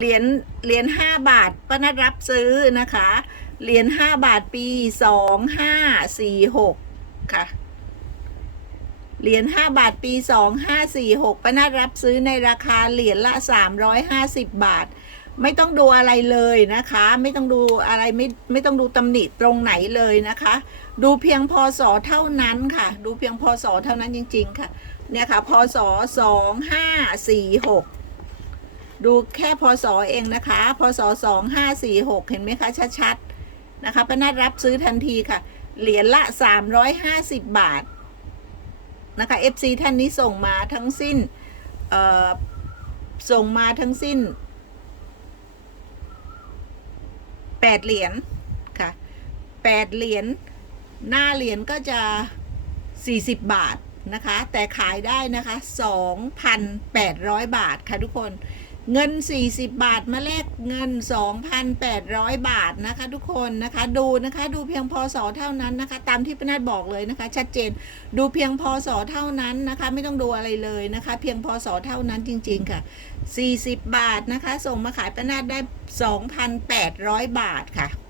เหรียญเหรียญห้าบาทป้านัดรับซื้อนะคะ เหรียญห้าบาทปีสองห้าสี่หกค่ะ เหรียญห้าบาทปีสองห้าสี่หกป้านัดรับซื้อในราคาเหรียญละสามร้อยห้าสิบบาท ไม่ต้องดูอะไรเลยนะคะ ไม่ต้องดูอะไรไม่ไม่ต้องดูตำหนิตรงไหนเลยนะคะ ดูเพียงพศเท่านั้นค่ะ ดูเพียงพศเท่านั้นจริง ๆ ค่ะ เนี่ยค่ะพศสองห้าสี่หก ดูแค่พศเองนะคะพศสองห้าสี่หกเห็นไหมคะ ชัดๆ นะคะป้านัดรับซื้อทันทีค่ะ เหรียญละสามร้อยห้าสิบบาท นะคะ FC ท่านนี้ส่งมาทั้งสิ้นเออส่งมาทั้งสิ้นแปดเหรียญค่ะแปดเหรียญหน้าเหรียญก็จะสี่สิบบาทนะคะ แต่ขายได้นะคะสองพันแปดร้อยบาทค่ะทุกคน เงิน 40 บาทมาแลกเงิน 2,800 บาทนะคะทุกคนนะคะดูนะคะดูเพียงพศเท่านั้นนะคะ ตามที่ป้านัดบอกเลยนะคะ ชัดเจนดูเพียงพศเท่านั้นนะคะ ไม่ต้องดูอะไรเลยนะคะ เพียงพศเท่านั้นจริง ๆค่ะ 40 บาทนะคะ ส่งมาขายป้านัดได้ 2,800 บาทค่ะ